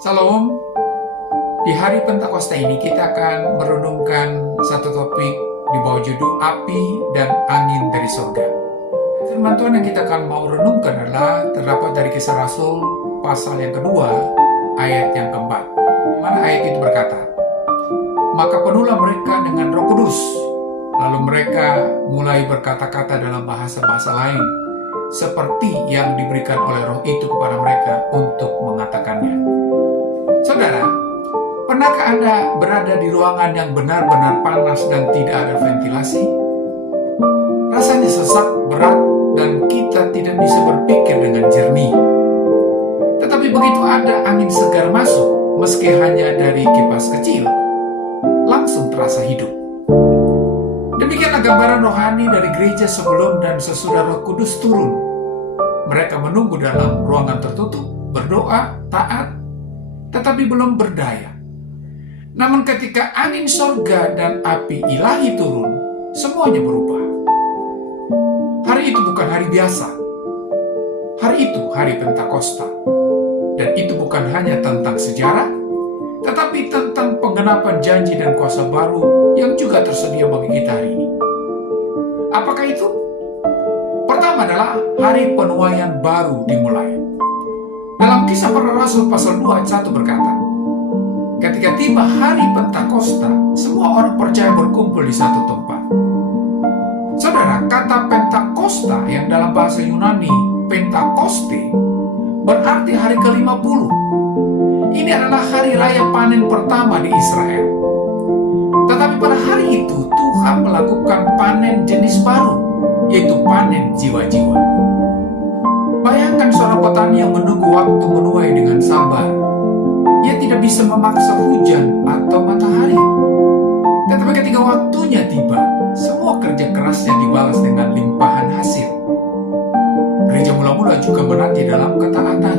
Salam. Di hari Pentakosta ini kita akan merenungkan satu topik di bawah judul Api dan Angin dari Surga. Firman Tuhan yang kita akan mau renungkan adalah terdapat dari Kisah Rasul pasal yang kedua, ayat yang keempat. Di mana ayat itu berkata, "Maka penuhlah mereka dengan Roh Kudus, lalu mereka mulai berkata-kata dalam bahasa-bahasa lain, seperti yang diberikan oleh Roh itu kepada mereka untuk mengatakannya." Saudara, pernahkah Anda berada di ruangan yang benar-benar panas dan tidak ada ventilasi? Rasanya sesak, berat, dan kita tidak bisa berpikir dengan jernih. Tetapi begitu ada angin segar masuk, meski hanya dari kipas kecil, langsung terasa hidup. Demikianlah gambaran rohani dari gereja sebelum dan sesudah Roh Kudus turun. Mereka menunggu dalam ruangan tertutup, berdoa, taat, tetapi belum berdaya. Namun ketika angin sorga dan api ilahi turun, semuanya berubah. Hari itu bukan hari biasa. Hari itu hari Pentakosta. Dan itu bukan hanya tentang sejarah, tetapi tentang penggenapan janji dan kuasa baru yang juga tersedia bagi kita hari ini. Apakah itu? Pertama adalah hari penuaian baru dimulai. Dalam Kisah Para Rasul pasal 2 ayat 1 berkata, ketika tiba hari Pentakosta, semua orang percaya berkumpul di satu tempat. Saudara, kata Pentakosta yang dalam bahasa Yunani Pentakoste berarti hari ke-50. Ini adalah hari raya panen pertama di Israel. Tetapi pada hari itu Tuhan melakukan panen jenis baru, yaitu panen jiwa-jiwa. Bayangkan seorang petani yang menunggu waktu menuai dengan sabar. Ia tidak bisa memaksa hujan atau matahari. Tetapi ketika waktunya tiba, semua kerja kerasnya dibalas dengan limpahan hasil. Gereja mula-mula juga menanti dalam ketaatan.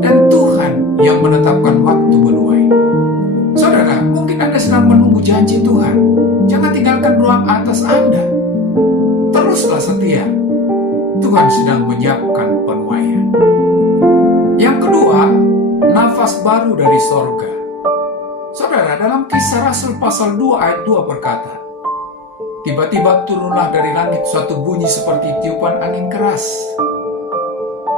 Dan Tuhan yang menetapkan waktu menuai. Saudara, mungkin Anda sedang menunggu janji Tuhan. Jangan tinggalkan ruang atas Anda. Teruslah setia. Tuhan sedang menyiapkan penuaian. Yang kedua, nafas baru dari sorga. Saudara, dalam Kisah Rasul pasal 2 ayat 2 berkata, tiba-tiba turunlah dari langit suatu bunyi seperti tiupan angin keras.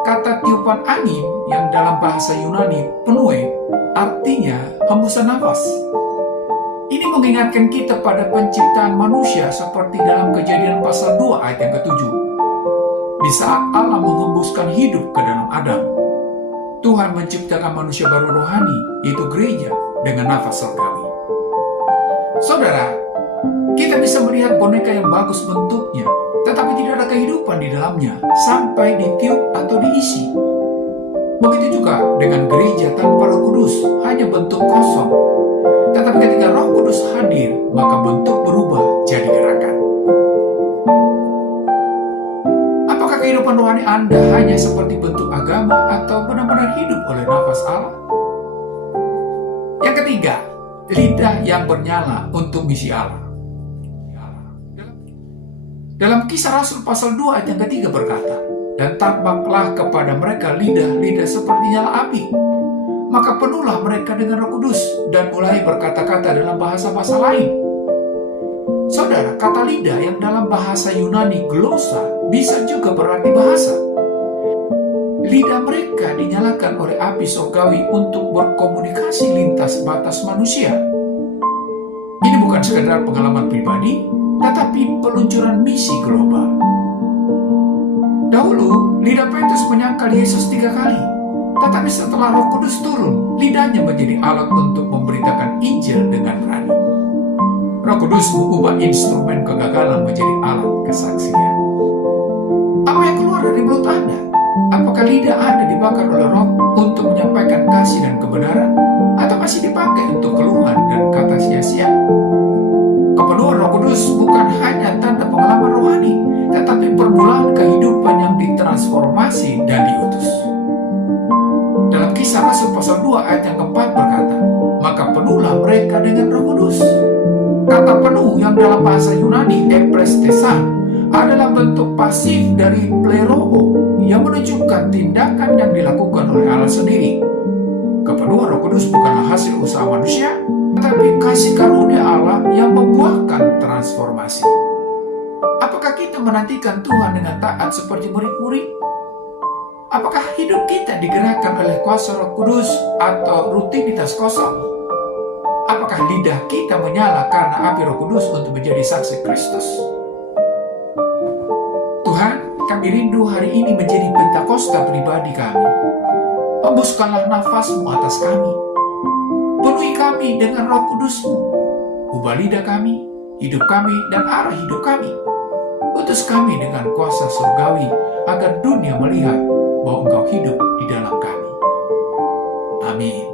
Kata tiupan angin yang dalam bahasa Yunani pneuma artinya hembusan nafas. Ini mengingatkan kita pada penciptaan manusia seperti dalam Kejadian pasal 2 ayat yang ke-7. Di saat Allah menghembuskan hidup ke dalam Adam, Tuhan menciptakan manusia baru rohani, yaitu gereja, dengan nafas surgawi. Saudara, kita bisa melihat boneka yang bagus bentuknya, tetapi tidak ada kehidupan di dalamnya sampai ditiup atau diisi. Begitu juga dengan gereja tanpa Roh Kudus, hanya bentuk kosong. Tetapi ketika Roh Kudus hadir, maka bentuk berubah jadi gerakan. Apakah kehidupan rohani Anda hanya seperti bentuk agama atau benar-benar hidup oleh nafas Allah? Yang ketiga, lidah yang bernyala untuk misi Allah. Dalam Kisah Rasul pasal 2 ayat yang ketiga berkata, dan tampaklah kepada mereka lidah-lidah seperti nyala api. Maka penuhlah mereka dengan Roh Kudus dan mulai berkata-kata dalam bahasa-bahasa lain. Saudara, kata lidah yang dalam bahasa Yunani glosa bisa juga berarti bahasa. Lidah mereka dinyalakan oleh api surgawi untuk berkomunikasi lintas batas manusia. Ini bukan sekedar pengalaman pribadi, tetapi peluncuran misi global. Dahulu, lidah Petrus menyangkal Yesus 3 kali. Tetapi setelah Roh Kudus turun, lidahnya menjadi alat untuk memberitakan Injil dengan berani. Roh Kudus mengubah instrumen kegagalan menjadi alat kesaksian. Apa yang keluar dari mulut Anda? Apakah lidah Anda dibakar oleh Roh untuk menyampaikan kasih dan kebenaran? Atau masih dipakai untuk keluhan dan kata sia-sia? Kepenuhan Roh Kudus bukan hanya tanda pengalaman rohani, tetapi permulaan kehidupan yang ditransformasi dan diutus. Dalam Kisah Rasul pasal 2 ayat yang keempat berkata, maka penuhlah mereka dengan Roh Kudus. Kata penuh yang dalam bahasa Yunani eprestesan adalah bentuk pasif dari pleroo yang menunjukkan tindakan yang dilakukan oleh Allah sendiri. Kepenuhan kedua, Roh Kudus bukanlah hasil usaha manusia, tetapi kasih karunia Allah yang membuahkan transformasi. Apakah kita menantikan Tuhan dengan taat seperti murid-murid? Apakah hidup kita digerakkan oleh kuasa Roh Kudus atau rutinitas kosong? Apakah lidah kita menyala karena api Roh Kudus untuk menjadi saksi Kristus? Tuhan, kami rindu hari ini menjadi Pentakosta pribadi kami. Hembuskanlah nafas-Mu atas kami. Penuhi kami dengan Roh Kudus-Mu. Ubah lidah kami, hidup kami, dan arah hidup kami. Utus kami dengan kuasa surgawi agar dunia melihat bahwa Engkau hidup di dalam kami. Amin.